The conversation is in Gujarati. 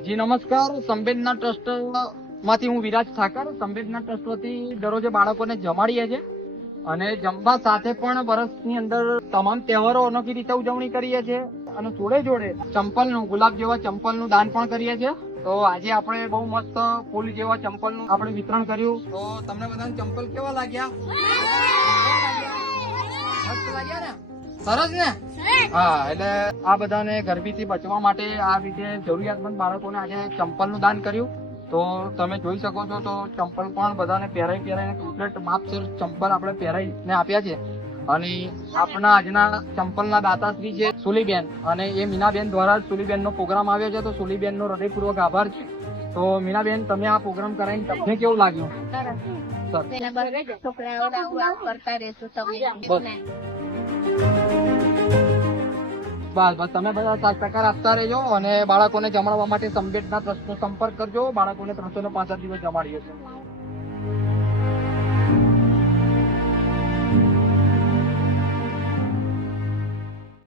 જી, નમસ્કાર. સંવેદના ટ્રસ્ટમાંથી હું વિરાજ ઠાકર. સંવેદના ટ્રસ્ટ વતી દરરોજ બાળકોને જમાડીએ છીએ અને જમવા સાથે પણ વર્ષની અંદર તમામ તહેવારો અનોખી રીતે ઉજવણી કરીએ છીએ અને જોડે જોડે ચંપલનું, ગુલાબ જેવા ચંપલનું દાન પણ કરીએ છીએ. તો આજે આપણે બહુ મસ્ત ફૂલ જેવા ચંપલનું આપણે વિતરણ કર્યું. તો તમને બધાને ચંપલ કેવા લાગ્યા? મસ્ત લાગ્યા ને? સરસ ને? હા એટલે આ બધાને ગરમીથી બચવા માટે આ રીતે જરૂરિયાતમંદ બાળકોને આજે ચંપલનું દાન કર્યું. તો તમે જોઈ શકો છો તો ચંપલ પણ બધાને પહેરાઈ પહેરાઈને કમ્પ્લેટ માપસર ચંપલ આપણે પહેરાઈને આપ્યા છે. અને આપણા આજના ચંપલના દાતાશ્રી છે સુલીબેન. અને એ મીનાબેન દ્વારા સુલીબેનનો પ્રોગ્રામ આવ્યો છે તો સુલીબેનનો હૃદયપૂર્વક આભાર છે. તો મીનાબેન તમે આ પ્રોગ્રામ કરાવીને તમને કેવું લાગ્યું. બસ. બસ. તમે બધા સાત પ્રકાર આપતા રહેજો અને બાળકોને જમાડવા માટે સંવેદના ટ્રસ્ટનો સંપર્ક કરજો. બાળકોને ત્રણસો ને પાંસઠ દિવસ જમાડીએ છીએ.